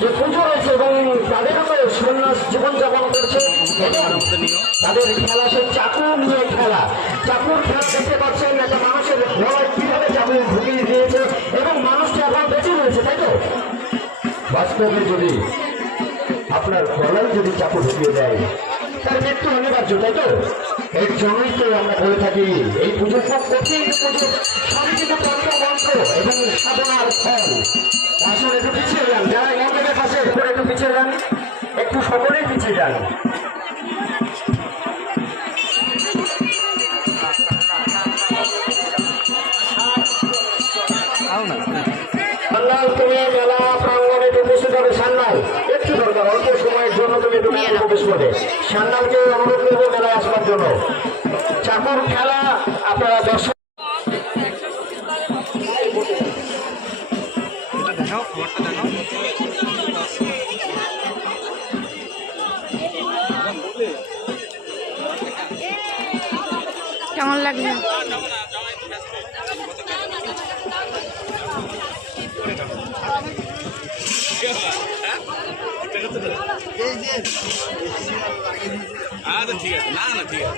যে পুজো রয়েছে এবং তাদেরও সন্ন্যাস জীবনযাপন করছে, তাদের খেলা সে চাকু নিয়ে খেলা। চাকুর খেলা দেখতে পাচ্ছেন, একটা মানুষের গলায় কীভাবে চাকু ঢুকিয়ে দিয়েছে এবং মানুষটা এখন বেঁচে রয়েছে, তাই তো? বাস্তবে যদি আপনার গলায় যদি চাকু ঢুকিয়ে দেয়, তার মৃত্যু অনিবার্য, তাই তো? এর জন্যই তো আমরা বলে থাকি, এই পুজো খুব কঠিন পুজো সবই কিন্তু এবং সাধনার ফল। আসলে একটু পিছিয়ে যান যারা মন্দিরের পাশে একটু একটু পিছিয়ে যান একটু সকলেই পিছিয়ে যান। তুমি মেলা প্রাঙ্গণে উপস্থিত হবে সান্নাল একটু দরকার অল্প সময়ের জন্য তুমি দোকানে প্রবেশ করে। সান্নালকে অনুরোধ করব মেলায় আসবার জন্য। চাকুর খেলা আপনারা দর্শক কেমন লাগল আচ্ছা ঠিক আছে না না ঠিক আছে